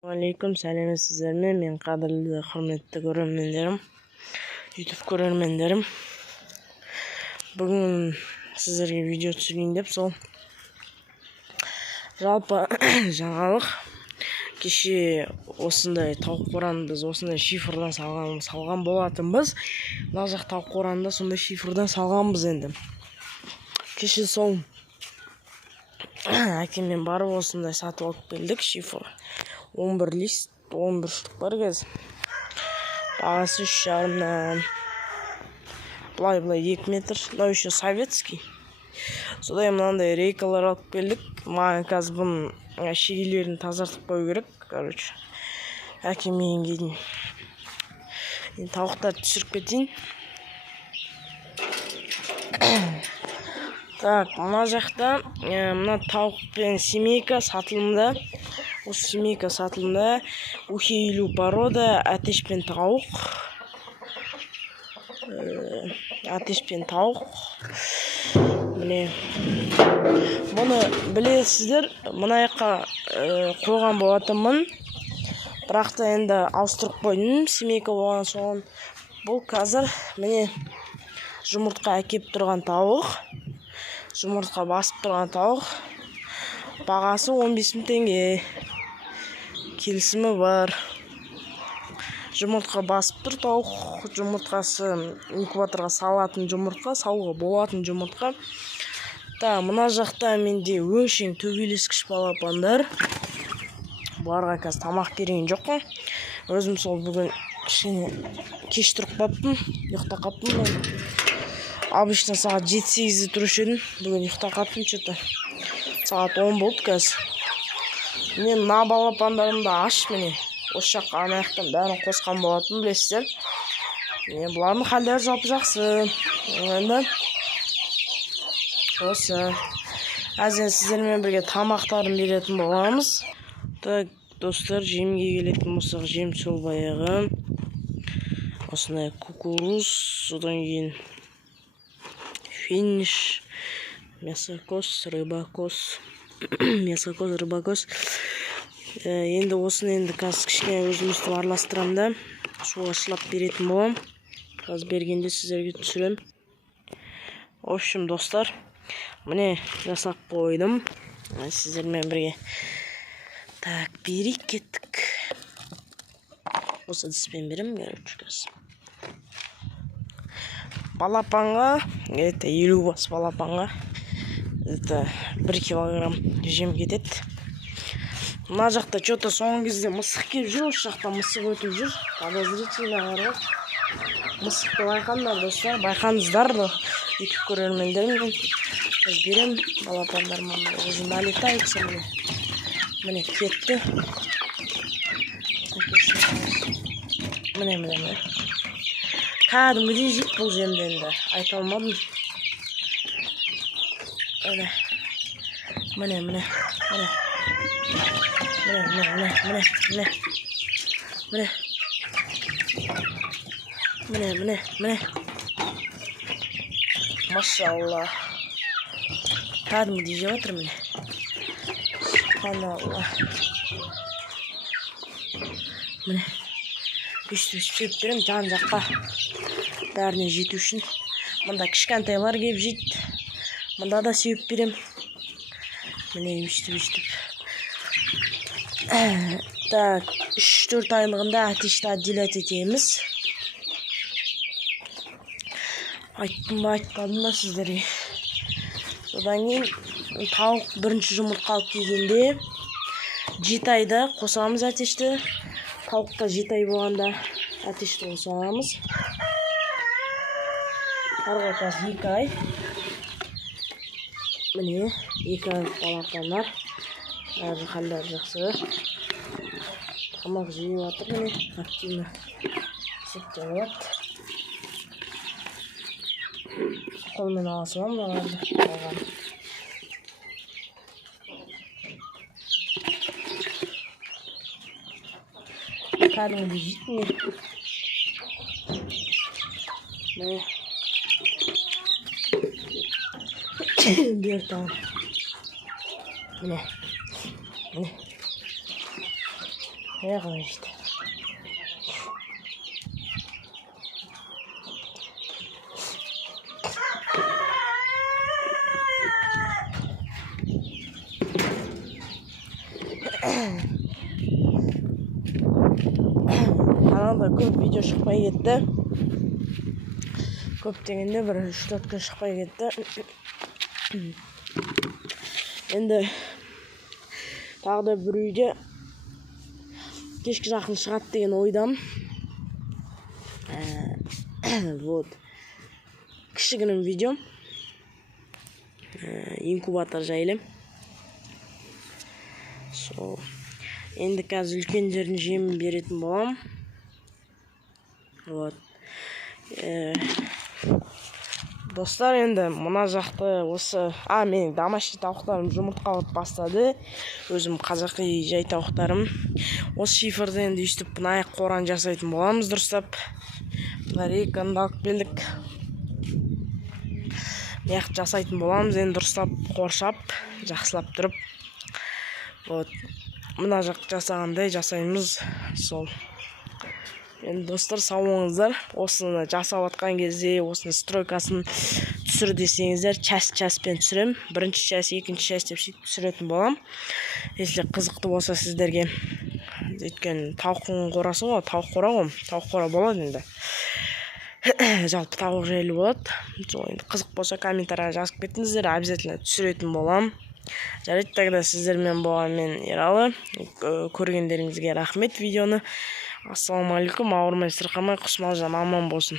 Алейкум, сәлеметсіздерме? Мен қадірлі құрметті көрермендерім, YouTube көрермендерім. Бүгін сіздерге видео түсірейін деп сол жалпы жаңалық. Кеше осындай тауық қораны біз осындай шифрдан салған болатынбыз. Мына жақ тауық қоранында сондай шифрдан салғанбыз енді. Кеше сол әкеммен барып осындай сатып алып келдік шифр. 11 лист, 11 штук бар кез. Бағасы 3,5-нан. Былай 2 метр, но еще советский. Содай мынандай рейкалар алып келдік. Маған қазір бұның шегелерін тазартып қою керек. Короче, әкеммен кейін тауықтарды түсіріп кетейін. Так, мына жақта мына тауық пен семейка сатылымда. Осы семейка сатылымда ухейлу порода атеш пен тауық. Міне бұны білесіздер, мына жаққа қойған болатынмын. Бірақ та енді ауыстырып қойдым, семейка болған соң. Бұл қазір міне жұмыртқа әкеп тұрған тауық. Жұмыртқа басып тұрған тауық. Бағасы 15.000 теңге. Келісімі бар. Жұмыртқа басып тұр тауық. Жұмыртқасы инкубаторға салатын жұмыртқа, салуға болатын жұмыртқа. Та, мына жақта менде өңшең төбелескіш балапандар. Бұларға қазір тамақ берген жоқпын. Өзім сол бүгін кеш тұрып қаптым, ұйықтап қаптым. Обычно сағат 7-8-де тұрушы едім. Бүгін ұйықтап қаптым, что-то сағат 10 болды қазір. Мен мына балапандарымды аш, міне осы жаққа ана жақтан бәрін қосқан болатын, білесіздер. Бұлардың халдері жалпы жақсы. Енді осы әзір сіздермен бірге тамақтарын беретін боламыз. Так, достар, жемге келетін болсақ, жем сол баяғы осындай кукуруз, содан кейін финиш, мясокос, рыбакос. Мясокос, рыбакос. Енді осыны енді қазір кішкене өзімізді араластырамын да, суға шылап беретін болам. Қазір бергенде сіздерге түсірем. В общем, достар, міне жасап қойдым. Сіздермен бірге. Так, берейік кеттік. Осы діспен берем, көріп балапанға, это 50 бас балапанға. Это 1 килограмм жем кетеді. Мына жақта что-то соңғы кезде мысық келіп жүр, осы жақта мысық өтіп жүр. Подозрительно қарап. Мысықты байқаңдар, достар, байқаңыздар да YouTube көрермендерім. Біз берем балапандарыма, уже налетаются міне. Міне кетті. Міне. Кәдімгідей жейді бұл жемді енді. Айта алмадым. Міне. Машалла. Кәдімгідей жеп отыр міне. Субханалла. Міне. Үстіп берем жан жаққа. Бәріне жету үшін. Мұнда кішкентайлар келіп жейді. Мұнда да сеуіп берем. Міне үстіп. Так, 3-4 айлығында әтешті отделять етеміз. Айтпадым ба сіздерге. Содан кейін тауық бірінші жұмыртқа алып келгенде 7 айда қосамыз әтешті. Тауықта 7 ай болғанда әтешті қосамыз. Қарғатас 2 ай. Міне 2 ай балапандар. Әрі халдар жақсы. Тамақ жейіп атыр міне. Активно септен от. Қолмен аласым мыналарды алған. Кәдімгі жейді міне. Бер тауын. Міне. Аяғын işte. Kanalda көп видео шықпай кетті. Көп дегенде бір 3-4 күн шықпай кетті. Енді тағы да бір үйде кешкі жақын шығады деген ойдам. Вот. Кішігірім видео. Инкубатор жайлы. Енді қазір үлкендердің жемін беретін болам. Вот. Достар, енді мына жақты осы... Менің домашний тауықтарым жұмыртқалап бастады. Өзім қазақи жай тауықтарым. Осы шифрды енді үстіп мына қоран жасайтын боламыз дұрыстап. Рейканды алып келдік. Яқ жасайтын боламыз енді дұрыстап қоршап, жақсылап тұрып. Вот. Мына жақ жасағандай жасаймыз. Сол. Енді достар, сау болыңыздар. Осыны жасап атқан кезде, осыны стройкасын түсір десеңіздер, час-часпен түсірем. Бірінші час, екінші час деп түсіретін болам. Если қызықты болса сіздерге. Өйткені тауықтың қорасы ғой, тауық қора ғой. Тауық қора болады енді. Жалпы тауық жайлы болады. Енді қызық болса комментария жазып кетіңіздер, обязательно түсіретін болам. Жарайды, тогда сіздермен болған мен Ералы. Көргендеріңізге рахмет видеоны. Ассаламалейкум, ауырмай сырқамай, құс мал жан аман болсын.